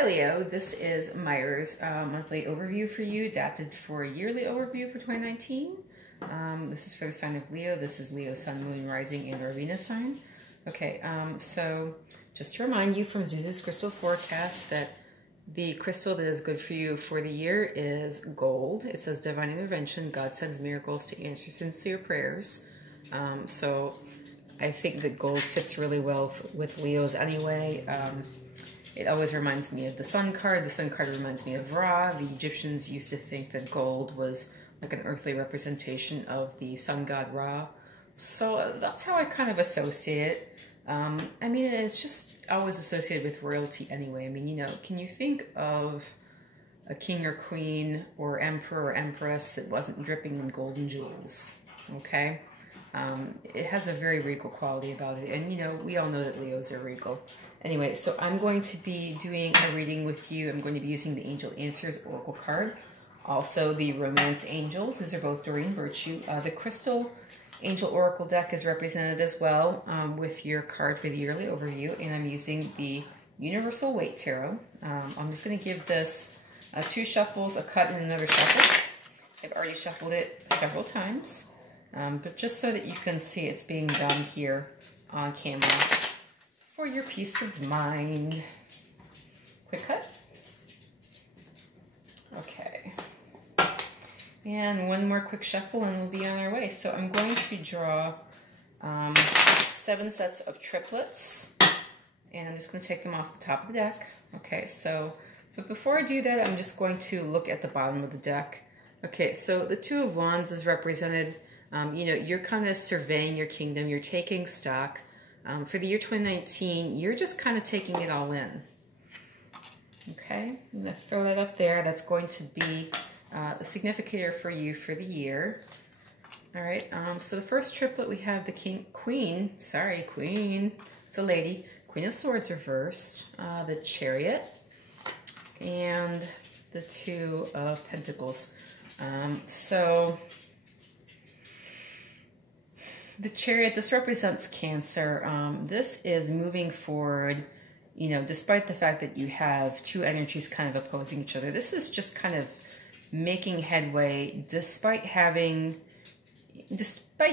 Hi Leo, this is Meyer's monthly overview for you, adapted for a yearly overview for 2019. This is for the sign of Leo. This is Leo, Sun, Moon, Rising, and or Venus sign. Okay, so just to remind you from Zeus's crystal forecast that the crystal that is good for you for the year is gold. It says divine intervention. God sends miracles to answer sincere prayers. So I think that gold fits really well with Leos anyway. It always reminds me of the Sun card. The Sun card reminds me of Ra. The Egyptians used to think that gold was like an earthly representation of the sun god Ra. So that's how I kind of associate it. I mean, it's just always associated with royalty anyway. I mean, you know, can you think of a king or queen or emperor or empress that wasn't dripping in golden jewels? Okay? It has a very regal quality about it. And, you know, we all know that Leos are regal. Anyway, so I'm going to be doing a reading with you. I'm going to be using the Angel Answers Oracle card. Also, the Romance Angels. These are both Doreen Virtue. The Crystal Angel Oracle deck is represented as well with your card for the yearly overview. And I'm using the Universal Weight Tarot. I'm just going to give this 2 shuffles, a cut, and another shuffle. I've already shuffled it several times. But just so that you can see it's being done here on camera for your peace of mind. Quick cut. Okay. And one more quick shuffle and we'll be on our way. So I'm going to draw 7 sets of triplets. And I'm just going to take them off the top of the deck. Okay, so, but before I do that, I'm just going to look at the bottom of the deck. Okay, so the Two of Wands is represented. You know, you're kind of surveying your kingdom. You're taking stock. For the year 2019, you're just kind of taking it all in. Okay, I'm going to throw that up there. That's going to be the significator for you for the year. All right, so the first triplet, we have the Queen, it's a lady, Queen of Swords reversed, the Chariot, and the Two of Pentacles. So the Chariot, this represents Cancer. This is moving forward, you know, despite the fact that you have 2 energies kind of opposing each other. This is just kind of making headway despite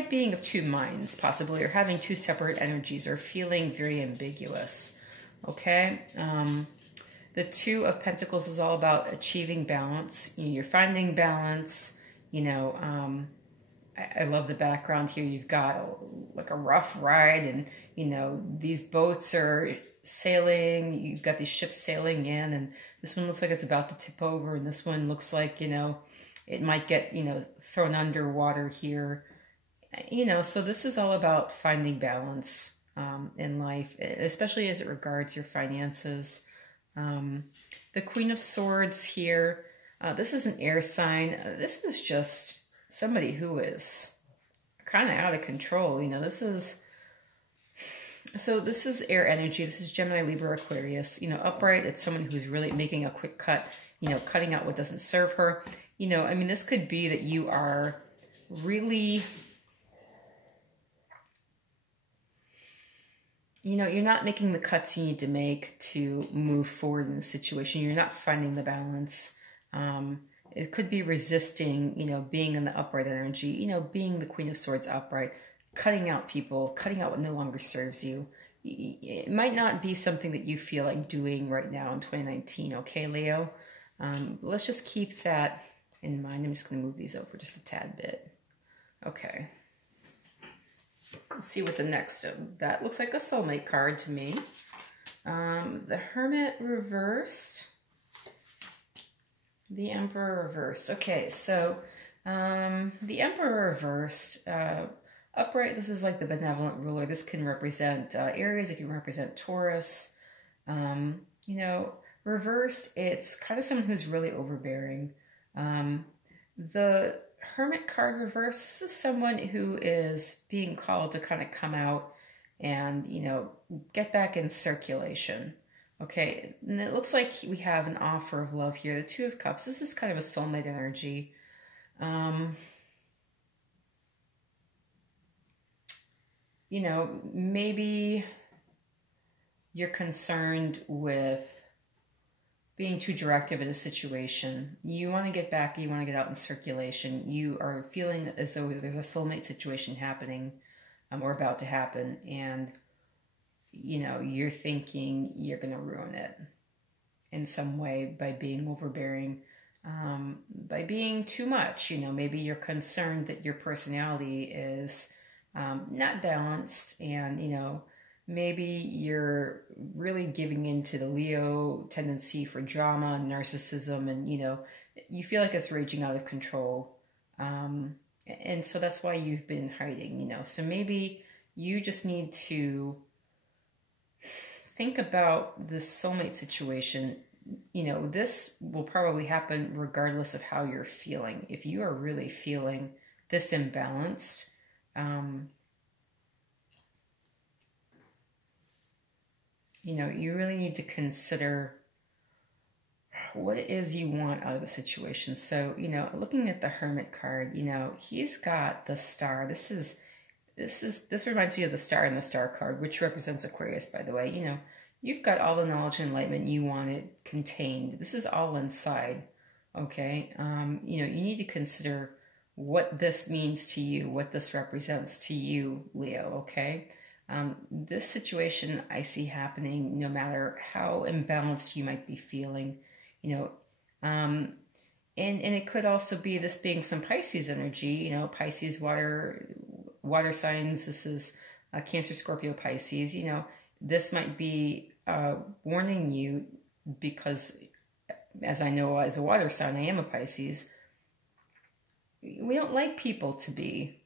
being of 2 minds, possibly, or having 2 separate energies, or feeling very ambiguous. Okay? The Two of Pentacles is all about achieving balance. You know, you're finding balance, you know, I love the background here. You've got like a rough ride and, you know, these boats are sailing. You've got these ships sailing in, and this one looks like it's about to tip over, and this one looks like, you know, it might get, you know, thrown underwater here. You know, so this is all about finding balance in life, especially as it regards your finances. The Queen of Swords here, this is an air sign. This is just somebody who is kind of out of control. You know, this is air energy. This is Gemini, Libra, Aquarius. You know, upright, it's someone who's really making a quick cut, you know, cutting out what doesn't serve her. You know, I mean, this could be that you are really, you know, you're not making the cuts you need to make to move forward in the situation. You're not finding the balance. It could be resisting, you know, being in the upright energy, you know, being the Queen of Swords upright, cutting out people, cutting out what no longer serves you. It might not be something that you feel like doing right now in 2019, okay, Leo? Let's just keep that in mind. I'm just going to move these over just a tad bit. Okay. Let's see what the next, that looks like a soulmate card to me. The Hermit reversed. The Emperor reversed. Okay, so the Emperor reversed. Upright, this is like the benevolent ruler. This can represent Aries, it can represent Taurus. You know, reversed, it's kind of someone who's really overbearing. The Hermit card reversed, this is someone who is being called to kind of come out and, you know, get back in circulation. Okay, and it looks like we have an offer of love here. The Two of Cups, this is kind of a soulmate energy. You know, maybe you're concerned with being too directive in a situation. You want to get back, you want to get out in circulation. You are feeling as though there's a soulmate situation happening or about to happen, and you know, you're thinking you're going to ruin it in some way by being overbearing, by being too much. You know, maybe you're concerned that your personality is not balanced, and you know, maybe you're really giving into the Leo tendency for drama and narcissism, and you know, you feel like it's raging out of control. And so that's why you've been hiding, you know. So maybe you just need to think about this soulmate situation. You know, this will probably happen regardless of how you're feeling. If you are really feeling this imbalanced, you know, you really need to consider what it is you want out of the situation. So, you know, looking at the Hermit card, you know, he's got the Star. This reminds me of the Star in the Star card, which represents Aquarius, by the way. You know, you've got all the knowledge and enlightenment you wanted contained. This is all inside, okay? You know, you need to consider what this means to you, what this represents to you, Leo, okay? This situation I see happening no matter how imbalanced you might be feeling, you know, and it could also be this being some Pisces energy, you know, Pisces, water signs. This is Cancer, Scorpio, Pisces. You know, this might be warning you because, as I know, as a water sign, I am a Pisces. We don't like people to be,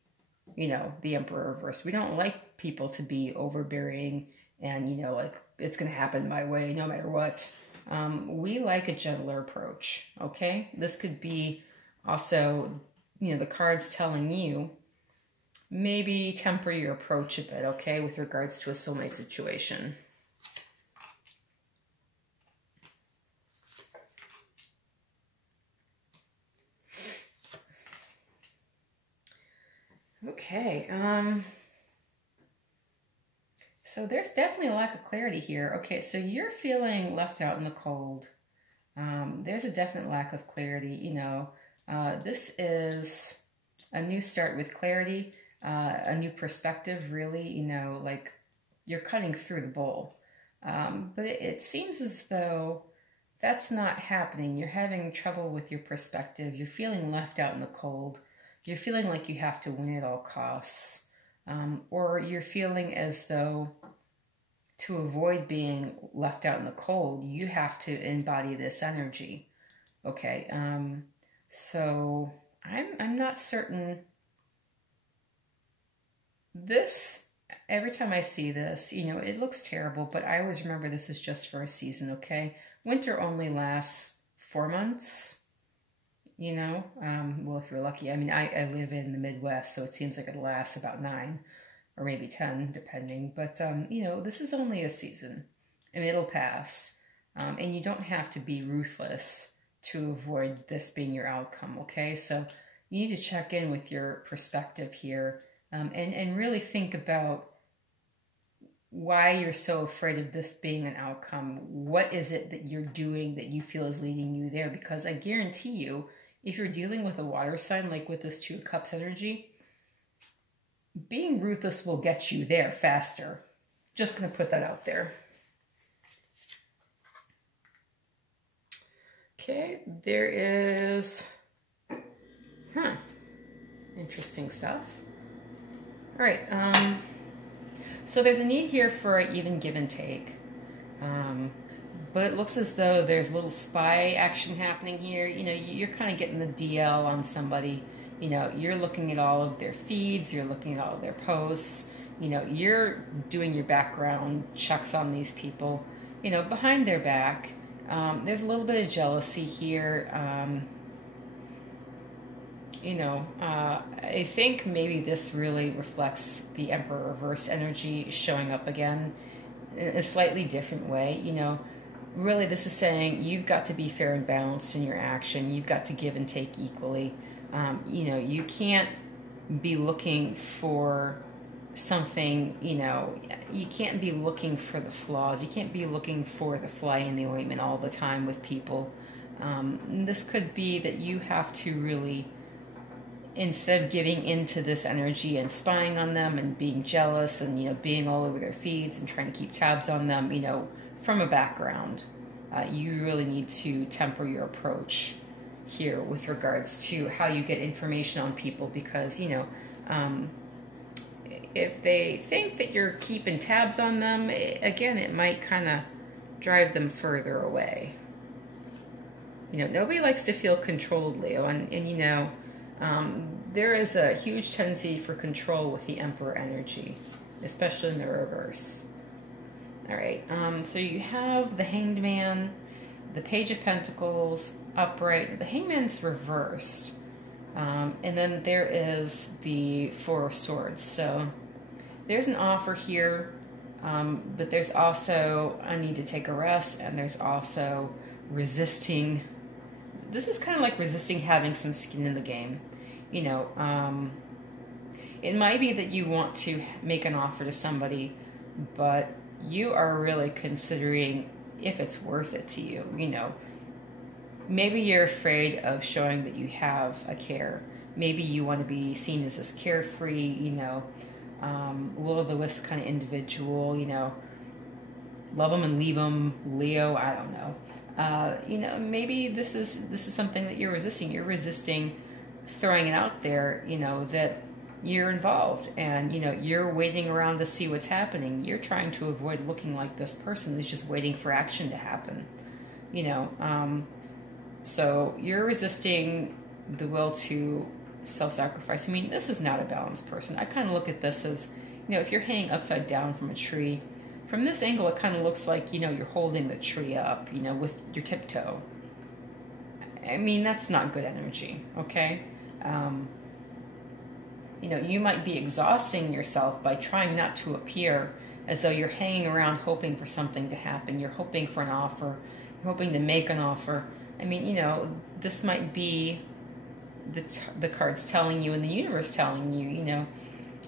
you know, the Emperor reverse. We don't like people to be overbearing and, you know, like it's going to happen my way no matter what. We like a gentler approach, okay? This could be also, you know, the cards telling you maybe temper your approach a bit, okay, with regards to a soulmate situation. Okay, so there's definitely a lack of clarity here. Okay, so you're feeling left out in the cold. There's a definite lack of clarity, you know. This is a new start with clarity, a new perspective, really, you know, like you're cutting through the bowl. But it seems as though that's not happening. You're having trouble with your perspective. You're feeling left out in the cold. You're feeling like you have to win at all costs. Or you're feeling as though to avoid being left out in the cold, you have to embody this energy. Okay, so I'm not certain. This, every time I see this, you know, it looks terrible, but I always remember this is just for a season, okay? Winter only lasts 4 months. You know, well, if you're lucky. I mean, I live in the Midwest, so it seems like it lasts about 9 or maybe 10, depending. But, you know, this is only a season, and it'll pass. And you don't have to be ruthless to avoid this being your outcome, okay? So you need to check in with your perspective here and really think about why you're so afraid of this being an outcome. What is it that you're doing that you feel is leading you there? Because I guarantee you, if you're dealing with a water sign, like with this Two of Cups energy, being ruthless will get you there faster. Just going to put that out there. Okay, there is, interesting stuff. All right, so there's a need here for an even give and take. But it looks as though there's a little spy action happening here. You know, you're kind of getting the DL on somebody. You know, you're looking at all of their feeds. You're looking at all of their posts. You know, you're doing your background checks on these people, you know, behind their back. There's a little bit of jealousy here. You know, I think maybe this really reflects the Emperor reversed energy showing up again in a slightly different way. You know, really this is saying you've got to be fair and balanced in your action. You've got to give and take equally. You know, you can't be looking for something, you know, you can't be looking for the flaws. You can't be looking for the fly in the ointment all the time with people. This could be that you have to really, instead of giving into this energy and spying on them and being jealous and, you know, being all over their feeds and trying to keep tabs on them, you know, from a background, you really need to temper your approach here with regards to how you get information on people, because, you know, if they think that you're keeping tabs on them, again, it might kind of drive them further away. You know, nobody likes to feel controlled, Leo, and you know, there is a huge tendency for control with the Emperor energy, especially in the reverse. All right, so you have the Hanged Man, the Page of Pentacles, upright. The Hangman's reversed. And then there is the Four of Swords. So there's an offer here, but there's also a need to take a rest, and there's also resisting. This is kind of like resisting having some skin in the game. You know, it might be that you want to make an offer to somebody, but you are really considering if it's worth it to you. You know, maybe you're afraid of showing that you have a care. Maybe you want to be seen as this carefree, you know, will-o'-the-wisp kind of individual, you know, love them and leave them, Leo, I don't know. You know, maybe this is something that you're resisting. You're resisting throwing it out there, you know, that you're involved and, you know, you're waiting around to see what's happening. You're trying to avoid looking like this person who's just waiting for action to happen, you know. So you're resisting the will to self-sacrifice. I mean, this is not a balanced person. I kind of look at this as, you know, if you're hanging upside down from a tree, from this angle, it kind of looks like, you know, you're holding the tree up, you know, with your tiptoe. I mean, that's not good energy, okay? You know, you might be exhausting yourself by trying not to appear as though you're hanging around hoping for something to happen. You're hoping for an offer. You're hoping to make an offer. I mean, you know, this might be the cards telling you and the universe telling you, you know,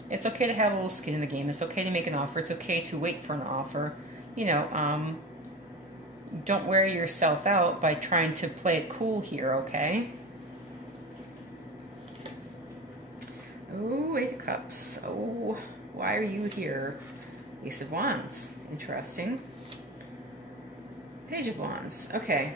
it's okay to have a little skin in the game. It's okay to make an offer. It's okay to wait for an offer. You know, don't wear yourself out by trying to play it cool here, okay? Oh, Eight of Cups. Oh, why are you here? Ace of Wands. Interesting. Page of Wands. Okay.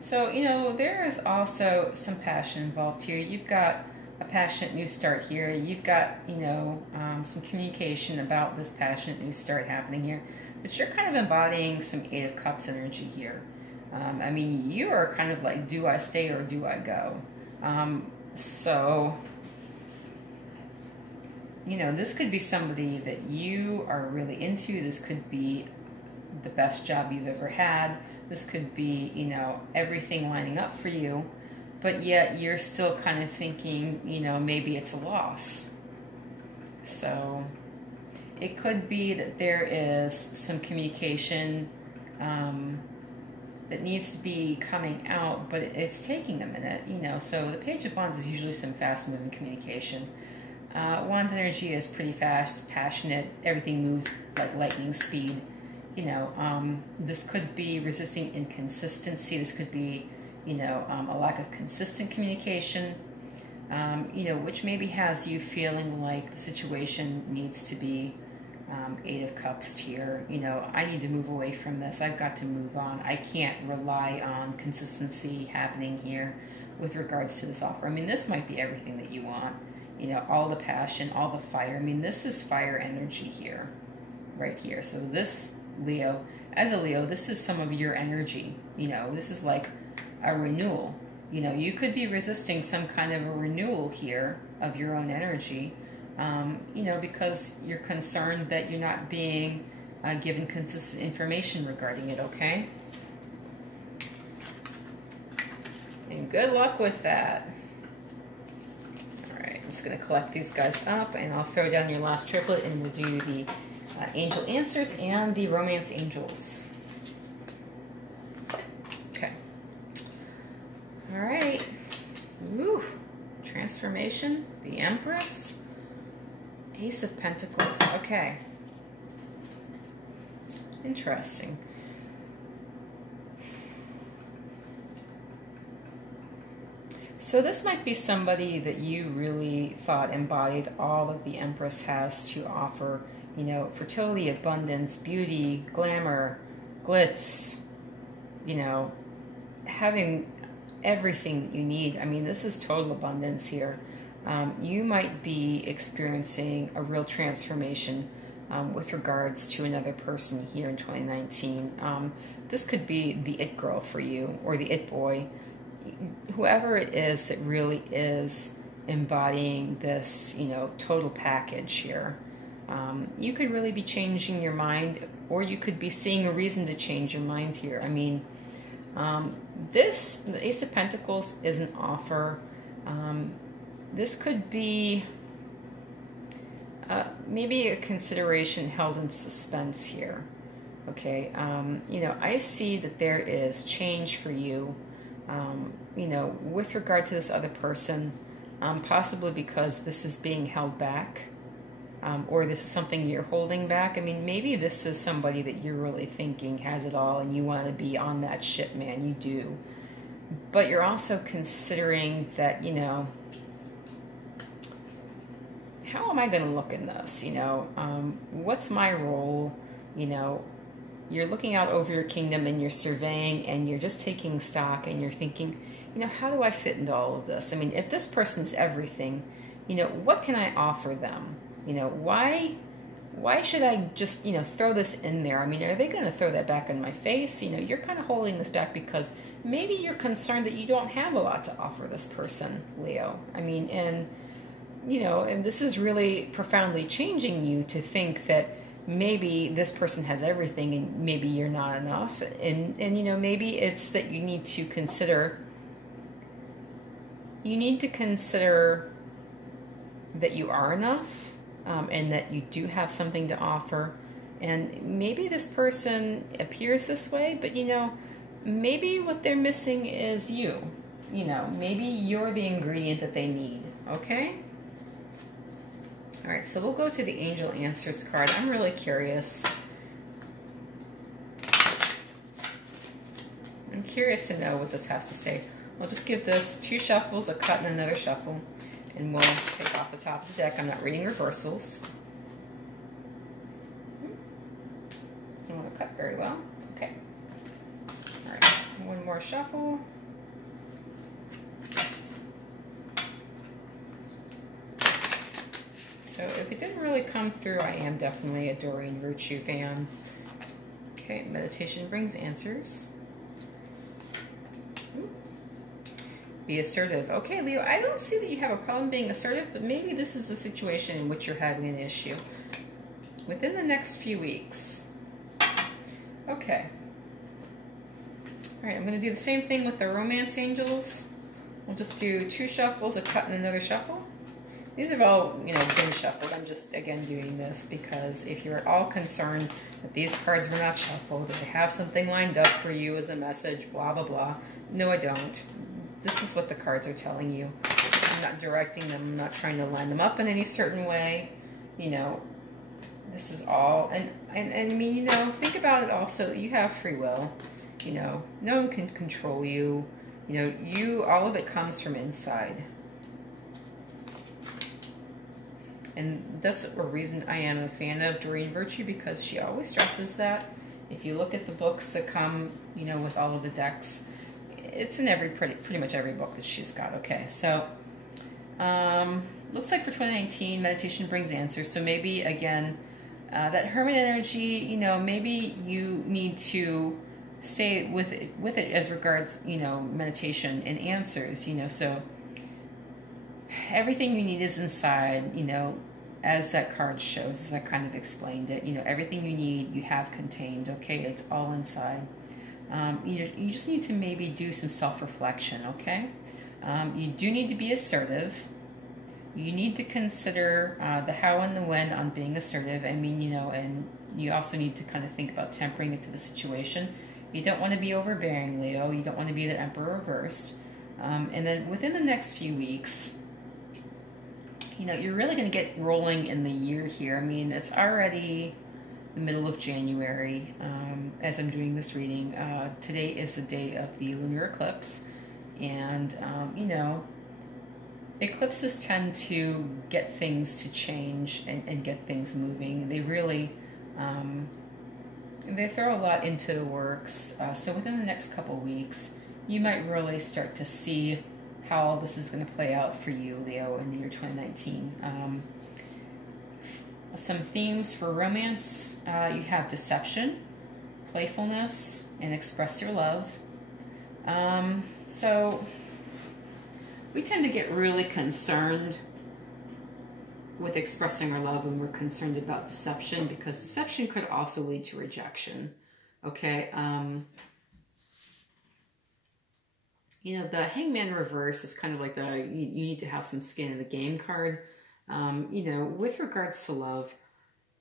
So, you know, there is also some passion involved here. You've got a passionate new start here. You've got, you know, some communication about this passionate new start happening here. But you're kind of embodying some Eight of Cups energy here. I mean, you are kind of like, do I stay or do I go? So, you know, this could be somebody that you are really into. This could be the best job you've ever had. This could be, you know, everything lining up for you. But yet you're still kind of thinking, you know, maybe it's a loss. So it could be that there is some communication that needs to be coming out, but it's taking a minute, you know. So the Page of Wands is usually some fast-moving communication. Wands energy is pretty fast, passionate. Everything moves like lightning speed. You know, this could be resisting inconsistency. This could be, you know, a lack of consistent communication, you know, which maybe has you feeling like the situation needs to be Eight of Cups here. You know, I need to move away from this. I've got to move on. I can't rely on consistency happening here with regards to this offer. I mean, this might be everything that you want. You know, all the passion, all the fire. I mean, this is fire energy here, right here. So this, Leo, as a Leo, this is some of your energy. You know, this is like a renewal. You know, you could be resisting some kind of a renewal here of your own energy, you know, because you're concerned that you're not being given consistent information regarding it, okay? And good luck with that. All right, I'm just going to collect these guys up, and I'll throw down your last triplet, and we'll do the angel answers and the romance angels. Okay. transformation, the Empress, Ace of Pentacles. Okay. Interesting. So this might be somebody that you really thought embodied all that the Empress has to offer. You know, fertility, abundance, beauty, glamour, glitz, you know, having everything that you need. I mean, this is total abundance here. You might be experiencing a real transformation with regards to another person here in 2019. This could be the it girl for you, or the it boy. Whoever it is that really is embodying this, you know, total package here. You could really be changing your mind, or you could be seeing a reason to change your mind here. I mean, the Ace of Pentacles is an offer. This could be maybe a consideration held in suspense here. Okay, you know, I see that there is change for you, you know, with regard to this other person, possibly because this is being held back, or this is something you're holding back. I mean, maybe this is somebody that you're really thinking has it all and you want to be on that ship, man, you do. But you're also considering that, you know, how am I going to look in this? You know, what's my role? You know, you're looking out over your kingdom and you're surveying and you're just taking stock and you're thinking, you know, how do I fit into all of this? I mean, if this person's everything, you know, what can I offer them? You know, why should I just, you know, throw this in there? I mean, are they going to throw that back in my face? You know, you're kind of holding this back because maybe you're concerned that you don't have a lot to offer this person, Leo. I mean, and, you know, and this is really profoundly changing you to think that maybe this person has everything and maybe you're not enough. And you know, maybe it's that you need to consider that you are enough, and that you do have something to offer. And maybe this person appears this way, but you know, maybe what they're missing is you. You know, maybe you're the ingredient that they need, okay? All right, so we'll go to the Angel Answers card. I'm really curious. I'm curious to know what this has to say. We'll just give this 2 shuffles, a cut, and another shuffle, and we'll take off the top of the deck. I'm not reading reversals. Doesn't want to cut very well. Okay. All right, 1 more shuffle. So if it didn't really come through, I am definitely a Doreen Virtue fan. Okay, meditation brings answers. Be assertive. Okay, Leo, I don't see that you have a problem being assertive, but maybe this is the situation in which you're having an issue. Within the next few weeks. Okay. All right, I'm going to do the same thing with the Romance Angels. We'll just do 2 shuffles, a cut, and another shuffle. These are all, you know, been shuffled. I'm just, again, doing this because if you're at all concerned that these cards were not shuffled, that they have something lined up for you as a message, blah, blah, blah. No, I don't. This is what the cards are telling you. I'm not directing them. I'm not trying to line them up in any certain way. You know, this is all. And I mean, you know, think about it also. You have free will. You know, no one can control you. You know, all of it comes from inside. And that's a reason I am a fan of Doreen Virtue, because she always stresses that. If you look at the books that come, you know, with all of the decks, it's in pretty much every book that she's got. Okay, so looks like for 2019, meditation brings answers. So maybe, again, that Hermit energy, you know, maybe you need to stay with it as regards, you know, meditation and answers, you know. So everything you need is inside, you know, as that card shows, as I kind of explained it. You know, everything you need, you have contained, okay? It's all inside. You just need to maybe do some self-reflection, okay? You do need to be assertive. You need to consider the how and the when on being assertive. I mean, you know, and you also need to kind of think about tempering it to the situation. You don't want to be overbearing, Leo. You don't want to be the Emperor reversed. And then within the next few weeks, you know, you're really going to get rolling in the year here. I mean, it's already the middle of January as I'm doing this reading. Today is the day of the lunar eclipse, and you know, eclipses tend to get things to change and get things moving. They really they throw a lot into the works. So within the next couple weeks, you might really start to see how this is going to play out for you, Leo, in the year 2019. Some themes for romance. You have deception, playfulness, and express your love. So we tend to get really concerned with expressing our love when we're concerned about deception, because deception could also lead to rejection. Okay. You know, the Hangman reverse is kind of like the you need to have some skin in the game card. You know, with regards to love,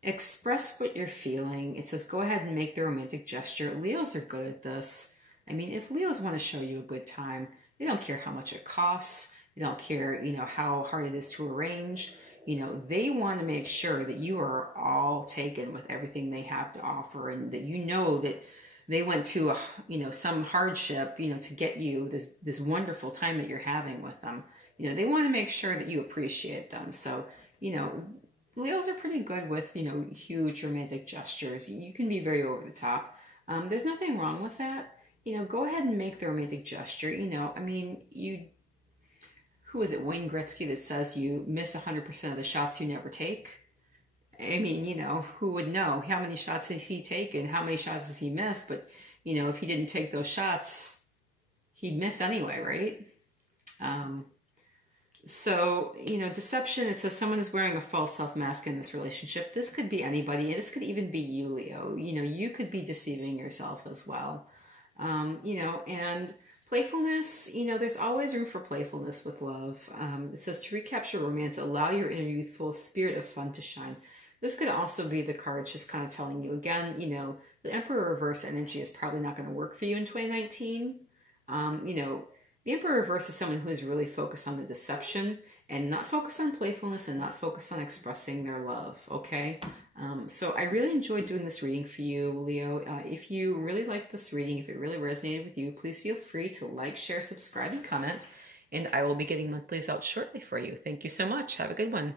express what you're feeling. It says go ahead and make the romantic gesture. Leos are good at this. I mean, if Leos want to show you a good time, they don't care how much it costs. They don't care, you know, how hard it is to arrange. You know, they want to make sure that you are all taken with everything they have to offer, and that you know that they went to, you know, some hardship, you know, to get you this wonderful time that you're having with them. You know, they want to make sure that you appreciate them. So, you know, Leos are pretty good with, you know, huge romantic gestures. You can be very over the top. There's nothing wrong with that. You know, go ahead and make the romantic gesture. You know, I mean, who is it, Wayne Gretzky, that says you miss 100% of the shots you never take? I mean, you know, who would know? How many shots has he taken? How many shots has he missed? But, you know, if he didn't take those shots, he'd miss anyway, right? So, you know, deception, it says someone is wearing a false self-mask in this relationship. This could be anybody. This could even be you, Leo. You know, you could be deceiving yourself as well. You know, and playfulness, you know, there's always room for playfulness with love. It says to recapture romance, allow your inner youthful spirit of fun to shine. This could also be the cards just kind of telling you, again, you know, the Emperor reverse energy is probably not going to work for you in 2019. You know, the Emperor reverse is someone who is really focused on the deception and not focused on playfulness and not focused on expressing their love, okay? So I really enjoyed doing this reading for you, Leo. If you really liked this reading, if it really resonated with you, please feel free to like, share, subscribe, and comment. And I will be getting monthlies out shortly for you. Thank you so much. Have a good one.